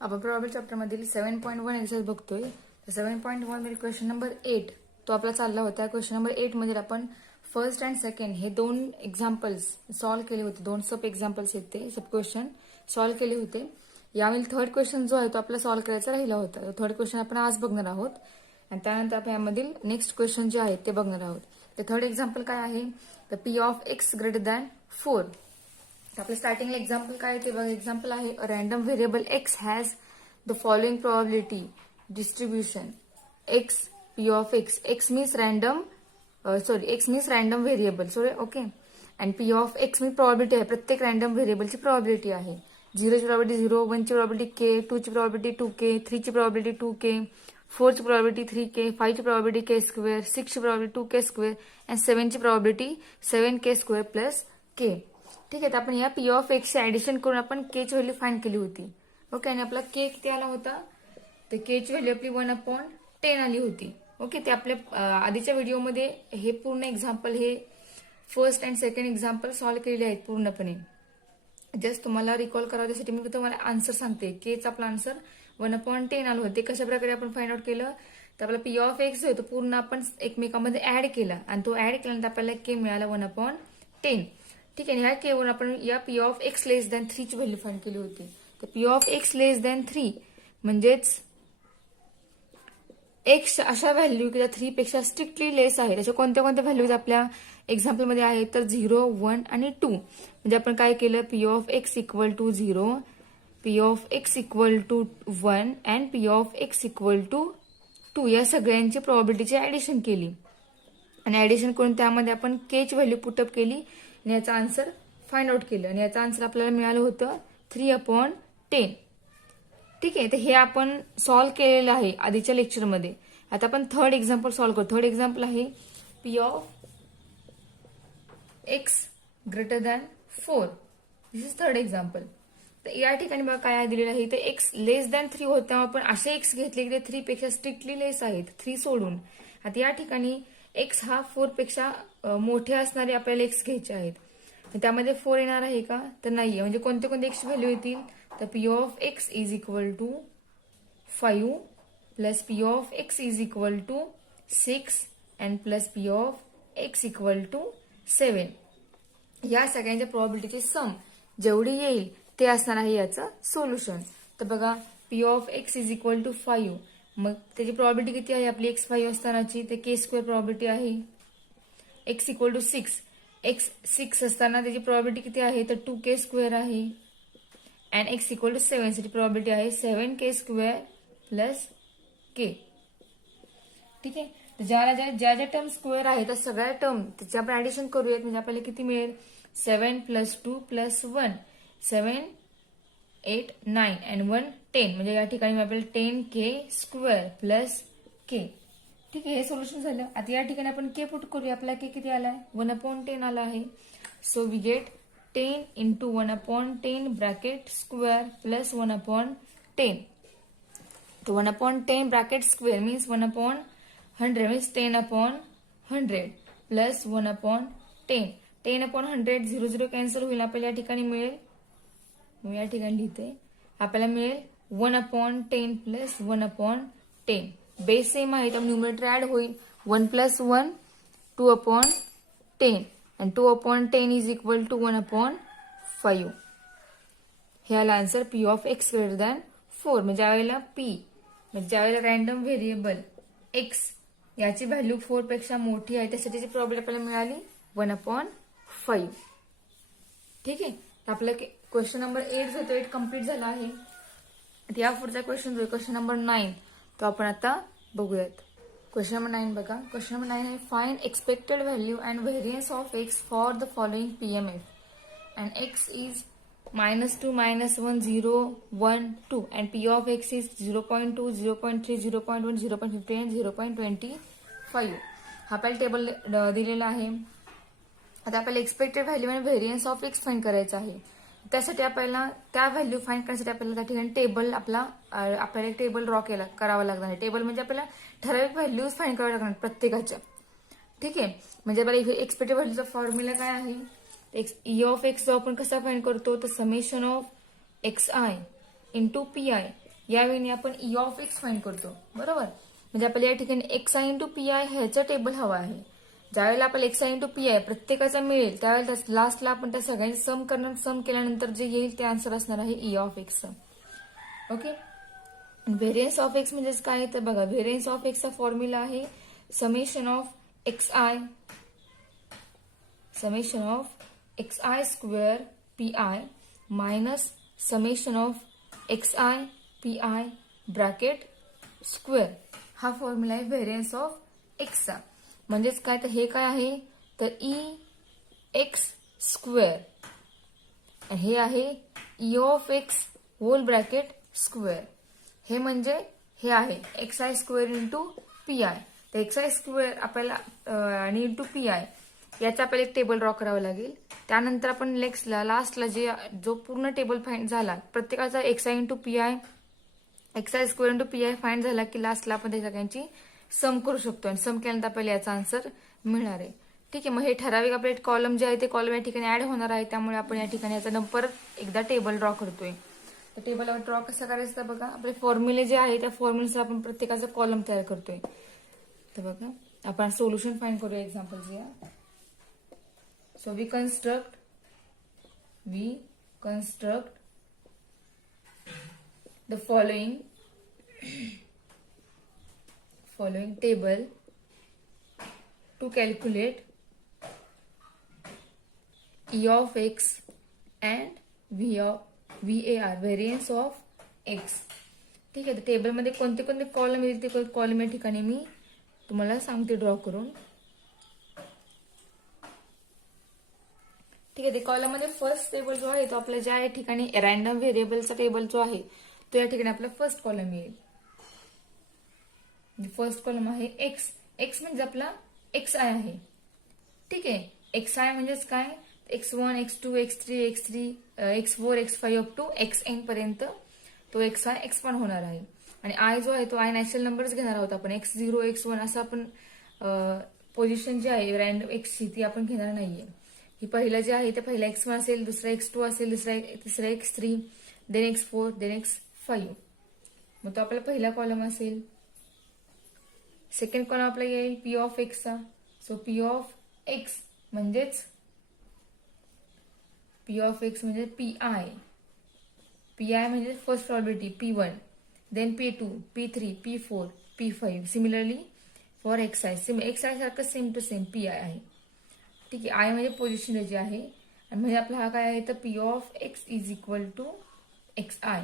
आपण problem चॅप्टरमधील 7.1 example बघतोय. 7.1 मध्ये क्वेश्चन नंबर 8 तो आपला चालला होता. क्वेश्चन नंबर 8 मध्ये आपण फर्स्ट अँड सेकंड हे दोन एक्झाम्पल्स सॉल्व्ह केले होते. दोन सब एक्झाम्पल्स आहेत ते सब क्वेश्चन सॉल्व्ह केले होते. यावेळी थर्ड क्वेश्चन जो आहे तो आपला सॉल्व्ह करायचा राहिला होता. थर्ड क्वेश्चन आपण आज बघणार आहोत आणि त्यानंतर आपण यामधील नेक्स्ट क्वेश्चन जे आहेत ते बघणार आहोत. तर थर्ड एक्झाम्पल काय आहे, तर P of X greater than 4. आपलं स्टार्टिंगला एक्झाम्पल काय आहे ते बघा. एक्झाम्पल आहे random variable X has the following probability distribution X P of X. X means random X means random variable okay. And P of X means probability आहे, प्रत्येक random व्हेरिएबलची प्रोबॅबिलिटी आहे. 0ची प्रोबॅबिलिटी 0, 1ची प्रोबॅबिलिटी के, 2ची probability 2k, 3ची probability 2k, 4ची probability 3k, 5ची प्रोबॅबिलिटी k स्क्वेअर, 6ची प्रोबॅबिलिटी 2k स्क्वेअर अँड 7ची probability 7k square plus k. ठीक आहे. तर आपण या पी ऑफ एक्सचे ऍडिशन करून आपण के ची व्हॅल्यू फाइंड केली होती. ओके. आणि आपला के किती आला होता, तर के ची व्हॅल्यू आपली 1/10 आली होती. ओके. ते आपल्या आधीच्या व्हिडिओमध्ये हे पूर्ण एक्झाम्पल हे first and second example solve केलेले आहेत पूर्णपणे. जस्ट तुम्हाला रिकॉल करावं त्यासाठी मी तुम्हाला आन्सर सांगते. केचा आपला आन्सर 1/10 आलं होते. कशा प्रकारे आपण फाइंड आउट केलं, तर आपला पी ऑफ एक्स जो आहे तो पूर्ण आपण एकमेकांमध्ये ऍड केला आणि तो ऍड केल्यानंतर आपल्याला के मिळाला 1/10. ठीक आहे. ह्या केवळ आपण या P of x less than 3 ची व्हॅल्यू फाइंड केली होती. तर P of x less than 3 म्हणजेच एक्स अशा व्हॅल्यू की ज्या 3 पेक्षा स्ट्रिक्टली लेस आहे. त्याच्या कोणत्या कोणत्या व्हॅल्यूज आपल्या एक्झाम्पलमध्ये आहेत, तर 0, 1 आणि 2. म्हणजे आपण काय केलं, P of X equal to 0, P of X equal to 1 and P of X equal to 2 या सगळ्यांची प्रोबॅबिलिटीची ऍडिशन केली आणि ऍडिशन करून त्यामध्ये आपण के ची व्हॅल्यू पुटअप केली आणि याचा आन्सर फाइंड आउट केलं आणि याचं आन्सर आपल्याला मिळालं होतं 3/10. ठीक आहे. तर हे आपण सॉल्व्ह केलेलं आहे आधीच्या लेक्चरमध्ये. आता आपण थर्ड एक्झाम्पल सॉल्व्ह करू. थर्ड एक्झाम्पल आहे P of X greater than 4. This is third example. तर या ठिकाणी बघा काय दिलेलं आहे, तर एक्स लेस दॅन 3 होत तेव्हा आपण असे एक्स घेतले की ते 3 पेक्षा स्ट्रिक्टली लेस आहेत, 3 सोडून. आता या ठिकाणी एक्स हा 4 पेक्षा मोठे असणारे आपल्याला एक्स घ्यायचे आहेत. त्यामध्ये 4 येणार आहे का, तर नाहीये. म्हणजे कोणते कोणते एक्स व्हॅल्यू येतील, तर P of X is equal to 5 plus P of X is equal to 6 and plus P of X equal to 7. या सगळ्यांच्या प्रोबॅबिलिटीचे सम जेवढी येईल ते असणार आहे याचं सोल्युशन. तर बघा P of X is equal to 5, मग त्याची प्रोबॅबिलिटी किती आहे आपली एक्स 5 असतानाची, ते के स्क्वेअर प्रोबॅबिलिटी आहे. एक्स इक्वल टू 6, एक्स 6 असताना त्याची प्रोबॅबिलिटी किती आहे, तर 2k स्क्वेअर आहे. अँड एक्स इक्वल टू 7 साठी प्रोबॅबिलिटी आहे 7k स्क्वेअर प्लस के. ठीक आहे. तर ज्या ज्या टर्म स्क्वेअर आहेत त्या सगळ्या टर्म त्याचे आपण ऍडिशन करूयात. म्हणजे आपल्याला किती मिळेल, 7 प्लस 2 प्लस 1, 7, 8, 9 अँड 1, 10. म्हणजे या ठिकाणी आपल्याला 10k स्क्वेअर प्लस के. ठीक आहे. हे सोल्युशन झालं. आता या ठिकाणी आपण के पुट करूया. आपला के किती आलाय, 1/10 आला आहे. So we get 10 into 1/10 bracket square plus 1/10. तो 1/10 bracket square means 1/100 means 10/100 plus 1/10. 10/100 0 0 cancel होईल. आपल्याला या ठिकाणी मिळेल, मी या ठिकाणी लिहिते, आपल्याला मिळेल 1/10 प्लस 1/10. बेस सेम आहे तर न्यूमरेटर ऍड होईल. 1 plus 1 2/10 and 2/10 is equal to 1/5. हे आला answer P of X greater than 4. म्हणजे ज्यावेळेला पी म्हणजे ज्यावेळेला रॅन्डम व्हेरिएबल एक्स याची व्हॅल्यू 4 पेक्षा मोठी आहे त्यासाठीची प्रॉब्लेम आपल्याला मिळाली 1/5. ठीक आहे. तर आपला क्वेश्चन नंबर 8 जो तो 8 कम्प्लीट झाला आहे. या पुढचा क्वेश्चन जो क्वेश्चन नंबर 9 तो आपण आता बघूयात. क्वेश्चन नंबर 9 बघा. क्वेश्चन नंबर 9 आहे find expected value and variance of x for the following PMF and x is -2, -1, 0, 1, 2 and P of X is 0.2, 0.3, 0.1, 0.50 and 0.25. हा आपल्याला टेबल दिलेला आहे. आता आपल्याला एक्सपेक्टेड व्हॅल्यू आणि व्हेरियन्स ऑफ एक्स फाइंड करायचं आहे. त्यासाठी आपल्याला त्या व्हॅल्यू फाइंड करण्यासाठी आपल्याला त्या ठिकाणी टेबल आपल्याला एक टेबल ड्रॉ करावा लागणार आहे. टेबल म्हणजे आपल्याला ठराविक व्हॅल्यूज फाइंड कराव्या लागणार प्रत्येकाच्या. ठीक आहे. म्हणजे आपल्याला एक्सपेक्टेड व्हॅल्यूचा फॉर्म्युला काय आहे, ऑफ एक्स जो आपण कसा फाइंड करतो, तर summation of XI into PI यावेळी आपण ई ऑफ एक्स फाइंड करतो, बरोबर. म्हणजे आपल्याला या ठिकाणी x I into P I ह्याचं टेबल हवं आहे. ज्यावेळेला आपल्याला x I into P I प्रत्येकाचा मिळेल त्यावेळेला लास्टला आपण त्या सगळ्यांचे सम करणार. सम केल्यानंतर जे येईल ते आन्सर असणार आहे ई ऑफ एक्सचं. ओके. व्हेरियन्स ऑफ एक्स म्हणजेच काय तर बघा, व्हेरियन्स ऑफ एक्सचा फॉर्म्युला आहे summation of X I square P I minus summation of X I P I bracket square. हा फॉर्म्युला आहे व्हेरियन्स ऑफ एक्सचा. म्हणजेच काय तर हे काय आहे तर ई एक्स स्क्वेअर, हे आहे E of X whole bracket square. हे म्हणजे हे आहे X I square into P I. तर एक्स आय स्क्वेअर आपल्याला आणि इंटू पी आय याचा आपल्याला एक टेबल ड्रॉ करावा लागेल. त्यानंतर आपण नेक्स्टला लास्टला जो पूर्ण टेबल फाइंड झाला प्रत्येकाचा x I into P I x I square into P I find झाला की लास्टला आपण त्या सगळ्यांची सम करू शकतो आणि सम केल्यानंतर आपल्याला याचा आन्सर मिळणार आहे. ठीक आहे. मग हे ठराविक आपले कॉलम जे आहे ते कॉलम या ठिकाणी ऍड होणार आहे. त्यामुळे आपण या ठिकाणी याचा परत एकदा टेबल ड्रॉ करतोय. तर टेबल ड्रॉ कसं करायचं तर बघा, आपले फॉर्म्युले जे आहे त्या फॉर्म्युलेनुसार आपण प्रत्येकाचा कॉलम तयार करतोय. तर बघा आपण सोल्युशन फाइंड करूया एक्झाम्पल या. So we construct the following table to calculate E of x and VAR variance of x. ठीक आहे. तर टेबलमध्ये कोणते कोणते कॉलम येईल ते कॉलम या ठिकाणी मी तुम्हाला सांगते ड्रॉ करून. ठीक आहे. ते कॉलम मध्ये फर्स्ट टेबल जो आहे तो आपला ज्या या ठिकाणी रॅन्डम व्हेरिएबलचा टेबल जो आहे तो या ठिकाणी आपला फर्स्ट कॉलम येईल. फर्स्ट कॉलम आहे एक्स. एक्स म्हणजे आपला एक्स आय आहे. ठीक आहे. एक्स आय म्हणजेच काय x1 x2 x3 x4 x5 up to xn पर्यंत तो एक्स आय एक्सपांड होणार आहे. आणि आय जो आहे तो आय नॅचरल नंबर्स घेणार आहोत आपण. x0 x1 असं आपण पोझिशन जी आहे रॅन्डम एक्सची ती आपण घेणार नाहीये. ही पहिलं जे आहे ते पहिला x1 असेल, दुसरा x2 असेल, तिसरा x3, then x4, then x5. मग तो आपला पहिला कॉलम असेल. सेकंड कॉलम आपला येईल पी ऑफ एक्सचा. सो पी ऑफ एक्स म्हणजेच पी आय म्हणजे first probability P1, then P2, P3, P4, P5. Similarly for X I सारखं same to same P I आहे. ठीक आहे. आय म्हणजे पोझिशन याची आहे आणि म्हणजे आपला हा काय आहे तर P of X is equal to X I.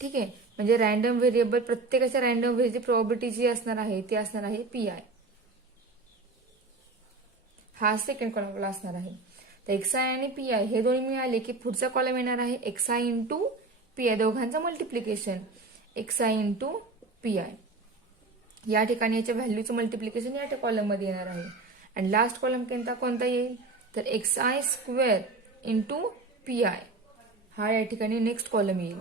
ठीक आहे. म्हणजे रॅन्डम व्हेरिएबल प्रत्येकाच्या रॅन्डम व्हेरिएबलची प्रोबॅबिलिटी जी असणार आहे ती असणार आहे पी आय. हा सेकंड कॉलमला असणार आहे. तर एक्स आय आणि पी आय हे दोन्ही मिळाले की पुढचा कॉलम येणार आहे X I into P I, दोघांचं multiplication X I into P I. या ठिकाणी याच्या व्हॅल्यूचं मल्टिप्लिकेशन या कॉलम मध्ये येणार आहे. आणि लास्ट कॉलम कोणता येईल तर X I square into P I हा या ठिकाणी नेक्स्ट कॉलम येईल.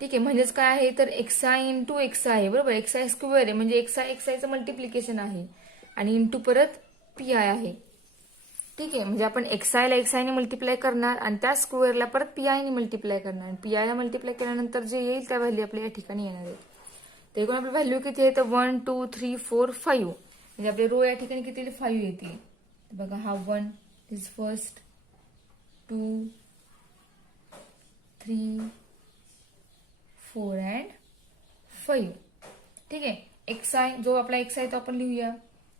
ठीक आहे. म्हणजेच काय आहे तर X I into X I बरोबर. एक्स आय स्क्वेअर आहे म्हणजे एक्स आयचं मल्टिप्लिकेशन आहे आणि इंटू परत पी आय आहे. ठीक आहे. म्हणजे आपण एक्स आयला एक्स आयने मल्टिप्लाय करणार आणि त्या स्क्वेअरला परत पी आयने मल्टिप्लाय करणार आणि पी आयला मल्टिप्लाय केल्यानंतर जे येईल त्या व्हॅल्यू आपल्या या ठिकाणी येणार आहेत. तर एकूण आपली व्हॅल्यू किती आहे तर 1 2 3 4 5 म्हणजे आपले रो या ठिकाणी किती 5 येतील. बघा हा 1 इज फर्स्ट, 2 3 4 अँड 5. ठीक आहे. एक्स आय जो आपला एक्स आय तो आपण लिहूया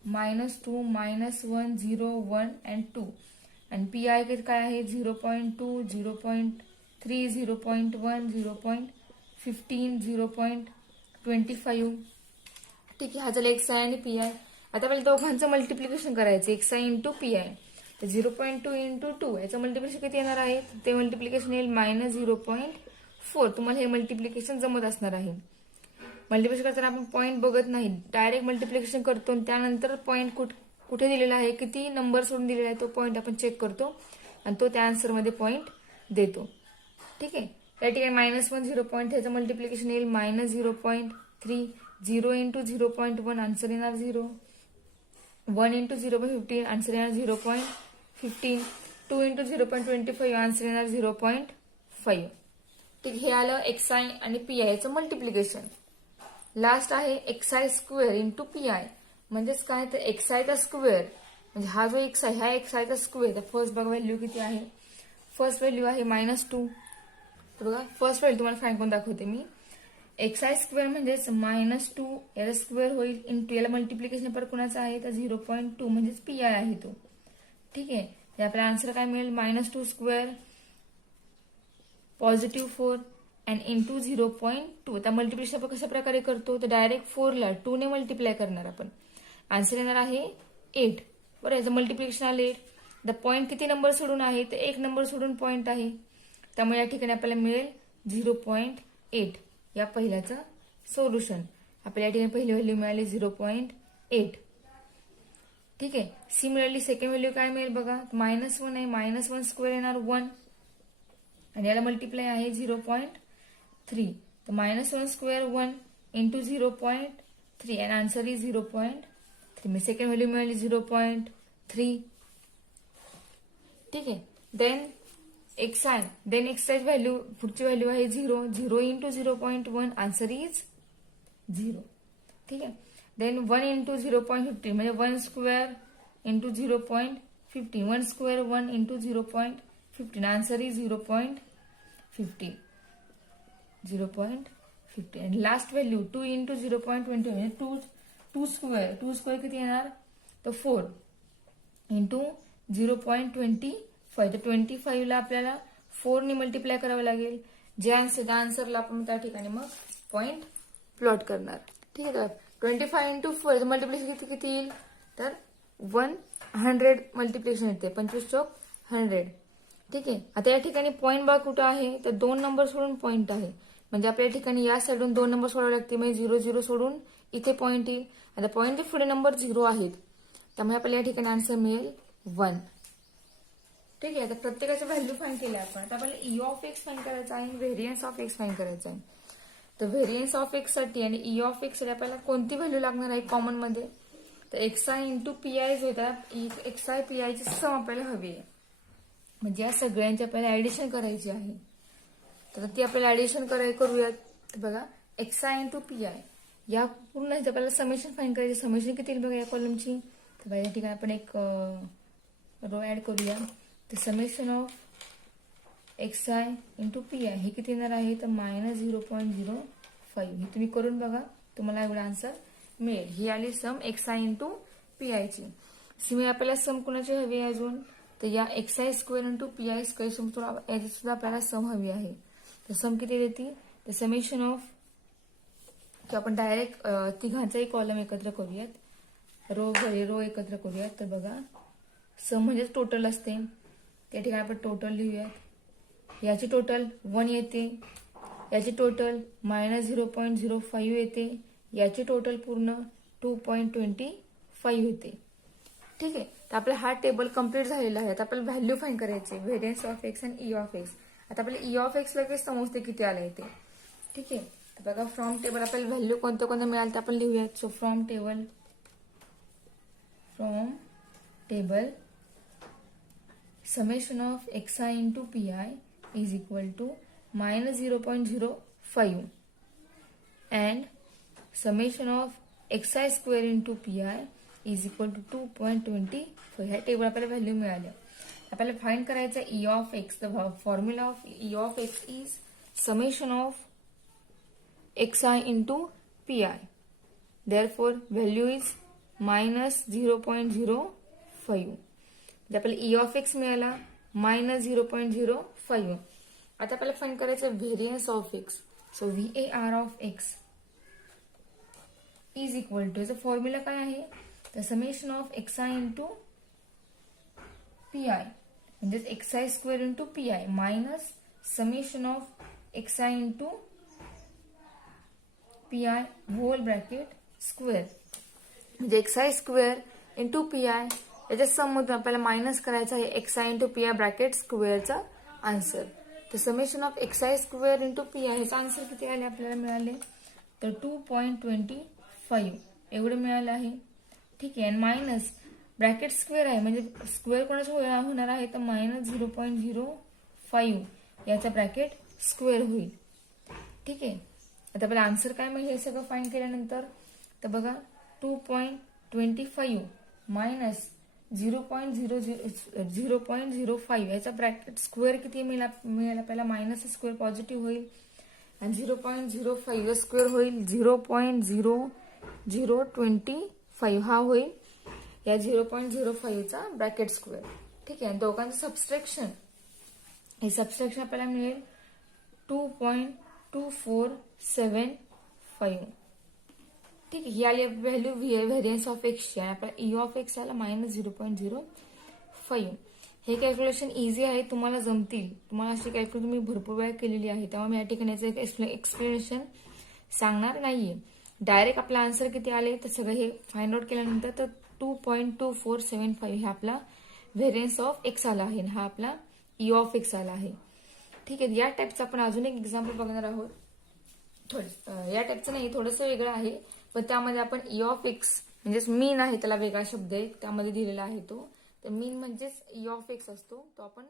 -2 -1 0 1 अँड 2 आणि पी आय काय आहे 0.2 0.3 0.1 0.15 0.25. ठीक आहे. हा झाला एक्स आय आणि पी आय. आता आपल्याला दोघांचं मल्टिप्लिकेशन करायचं x I into P I. तर 0.2 इंटू 2 याचं मल्टिप्लिकेशन किती येणार आहे ते मल्टिप्लिकेशन येईल -0.4. तुम्हाला हे मल्टिप्लिकेशन जमत असणार आहे. मल्टिप्लिकेशन करताना आपण पॉईंट बघत नाही, डायरेक्ट मल्टिप्लिकेशन करतो आणि त्यानंतर पॉईंट कुठे दिलेला आहे किती नंबर सोडून दिलेला आहे तो पॉईंट आपण चेक करतो आणि तो त्या आन्सरमध्ये पॉईंट देतो. ठीक आहे. या ठिकाणी -1 0 पॉईंट ह्याचं मल्टिप्लिकेशन येईल -0.3 0 इंटू 0.1 आन्सर येणार 0, 1 इंटू 0.15 आन्सर येणार 0.15, 2 इंटू 0.25 आन्सर येणार 0.5. ठीक, हे आलं एक्स आय आणि पी आय याचं मल्टिप्लिकेशन. लास्ट आहे X I square into P I. म्हणजेच काय, तर एक्स आयचा स्क्वेअर म्हणजे हा जो एक्स आहे ह्या एक्स आयचा स्क्वेअर. तर फर्स्ट बघा व्हॅल्यू किती आहे. फर्स्ट व्हॅल्यू आहे -2. तर बघा फर्स्ट व्हॅल्यू तुम्हाला फाईंड करून दाखवते मी. एक्स आय स्क्वेअर म्हणजेच -2 याचा स्क्वेअर होईल इंटू याला मल्टिप्लिकेशन पर कुणाचा आहे तर 0.2 म्हणजेच पी आय आहे तो. ठीक आहे, तर आपल्याला आन्सर काय मिळेल -2 स्क्वेअर +4 अँड इंटू 0.2. आता मल्टिप्लिकेशन आपण कशा प्रकारे करतो तर डायरेक्ट 4 ला 2 ने मल्टिप्लाय करणार आपण. आन्सर येणार आहे 8. बरं, याचं मल्टिप्लिकेशन आले 8. द पॉईंट किती नंबर सोडून आहे तर 1 नंबर सोडून पॉईंट आहे. त्यामुळे या ठिकाणी आपल्याला मिळेल 0.8. या पहिल्याचं सोल्युशन आपल्याला या ठिकाणी पहिली व्हॅल्यू मिळाली 0.8. ठीक आहे, सिमिलरली सेकंड व्हॅल्यू काय मिळेल बघा, -1 आहे, -1 स्क्वेअर येणार 1 आणि याला मल्टिप्लाय आहे 0.3. तर -1 square 1 into 0.3 and answer is 0.3. Me second value मिळाली 0.3. ठीक आहे, देन एक्स आय व्हॅल्यू पुढची व्हॅल्यू आहे 0 इंटू 0.1 आन्सर इज 0. ठीक आहे, देन 1 इंटू 0.15 म्हणजे 1 square into 0.15. 1 square 1 into 0.15 answer is 0.15. आणि लास्ट व्हॅल्यू 2 इंटू 0.20 म्हणजे 2 स्क्वेअर किती येणार तर 4 इंटू 0.25. तर 25 ला आपल्याला 4 ने मल्टिप्लाय करावं लागेल. जे आन्सर त्या आन्सरला आपण त्या ठिकाणी मग पॉइंट प्लॉट करणार. ठीक आहे, तर 25 इंटू 4 मल्टिप्लिकेशन किती येईल तर 100 मल्टिप्लिकेशन येते. 25 चौक 100. ठीक आहे, आता या ठिकाणी पॉईंट बघा कुठं आहे तर 2 नंबर सोडून पॉईंट आहे. म्हणजे आपल्या ठिकाणी या साईडून 2 नंबर सोडावे लागते. म्हणजे 0 0 सोडून इथे पॉईंट येईल. आता पॉईंटच्या पुढे नंबर 0 आहेत त्यामुळे आपल्याला या ठिकाणी आन्सर मिळेल 1. ठीक आहे, आता प्रत्येकाच्या व्हॅल्यू फाईंड केल्या आपण. आता आपल्याला ई ऑफ एक्स फाईंड करायचा आहे, व्हेरियन्स ऑफ एक्स फाईंड करायचा आहे. तर व्हेरियन्स ऑफ एक्स साठी आणि ई ऑफ एक्स साठी आपल्याला कोणती व्हॅल्यू लागणार आहे कॉमन मध्ये तर X I into P I जो होता एक्स आय पी आयची सम आपल्याला हवी आहे. म्हणजे या सगळ्यांची आपल्याला ऍडिशन करायची आहे. तर ती आपल्याला ऍडिशन करूयात. तर बघा x I into P I या पूर्ण ह्याचं आपल्याला समेशन फाईंड करायची. समेशन किती येईल बघा या कॉलमची. तर या ठिकाणी आपण एक रो ऍड करूया. तर summation of X I into P I हे किती येणार आहे तर -0.05. हे तुम्ही करून बघा तुम्हाला एवढा आन्सर मिळेल. ही आली सम एक्स आय इंटू पी आयची. सिमिलर आपल्याला सम कुणाची हवी आहे अजून तर या x I square into P I square याची सुद्धा आपल्याला सम हवी आहे. तर सम किती देते तर समेशन ऑफ आपण डायरेक्ट तिघांचाही कॉलम एकत्र करूयात. रो एकत्र करूयात. तर बघा सम म्हणजे टोटल असते. त्या ठिकाणी आपण टोटल लिहूयात. याची टोटल 1 येते, याची टोटल -0.05 येते, याची टोटल पूर्ण 2.25 येते. ठीक आहे, तर आपला हा टेबल कम्प्लीट झालेला आहे. आता आपल्याला व्हॅल्यू फाईंड करायचे व्हेरियन्स ऑफ एक्स आणि ई ऑफ एक्स. आता आपल्याला ई ऑफ एक्स लगेच समजते किती आले ते. ठीक आहे, तर बघा फ्रॉम टेबल आपल्याला व्हॅल्यू कोणत्या कोणत्या मिळाल ते आपण लिहूयात. So from table summation of xi into pi is equal to -0.05 and summation of xi square into pi is equal to 2.25. ह्या टेबल आपल्याला व्हॅल्यू मिळाल्या. आपल्याला फाइंड करायचं E of x. The formula of E of X is summation of xi into pi. Therefore value is -0.05. आपल्याला E of x मिळाला -0.05. आता आपल्याला find करायचं variance of X. So VAR of X is equal to याचा formula काय आहे तर summation of XI into PI म्हणजेच XI square into PI minus summation of XI into PI whole bracket square म्हणजे XI स्क्वेअर इंटू PI याच्या सममधून आपल्याला minus करायचं आहे XI इंटू PI ब्रॅकेट स्क्वेअरचा आन्सर. तर summation of XI square into PI ह्याचा आन्सर किती आले आपल्याला मिळाले तर 2.25 एवढे मिळाले आहे. ठीक आहे, आणि मायनस ब्रॅकेट स्क्वेअर आहे म्हणजे स्क्वेअर कोणाचं होणार आहे तर -0.05 याचा ब्रॅकेट स्क्वेअर होईल. ठीक आहे. आता आपल्याला आन्सर काय मग हे सगळं फाइंड केल्यानंतर, तर बघा 2.25 मायनस 0.05 याचा ब्रॅकेट स्क्वेअर किती मिळाला पहिला, मायनस स्क्वेअर पॉझिटिव्ह होईल आणि 0.05 स्क्वेअर होईल 0.0025 हा होईल या 0.05चा ब्रॅकेट स्क्वेअर. ठीक आहे. दोघांचं सबस्ट्रॅक्शन, हे सबस्ट्रॅक्शन आपल्याला मिळेल 2.2475. ठीक आहे. ही आली व्हॅल्यू व्हेरियन्स ऑफ एक्सची आणि आपला ई ऑफ एक्स आला मायनस 0.05. हे कॅल्क्युलेशन इझी आहे, तुम्हाला जमतील. तुम्हाला अशी कॅल्क्युलेशन मी भरपूर वेळा केलेली आहे, त्यामुळे मी या ठिकाणी याचं एक्सप्लेनेशन सांगणार नाहीये. डायरेक्ट आपला आन्सर किती आले तर सगळं हे फाइंड आउट केल्यानंतर तर 2.2475 हे आपला व्हेरियन्स ऑफ एक्स आला आहे, हा आपला ई ऑफ एक्स आला आहे. ठीक आहे. या टाईपचं आपण अजून एक एक्झाम्पल बघणार आहोत. या टाईपचं नाही, थोडंसं वेगळं आहे, पण त्यामध्ये आपण ई ऑफ एक्स म्हणजेच मीन आहे, त्याला वेगळा शब्द आहे त्यामध्ये दिलेला आहे तो. तर मीन म्हणजेच ई ऑफ एक्स असतो, तो आपण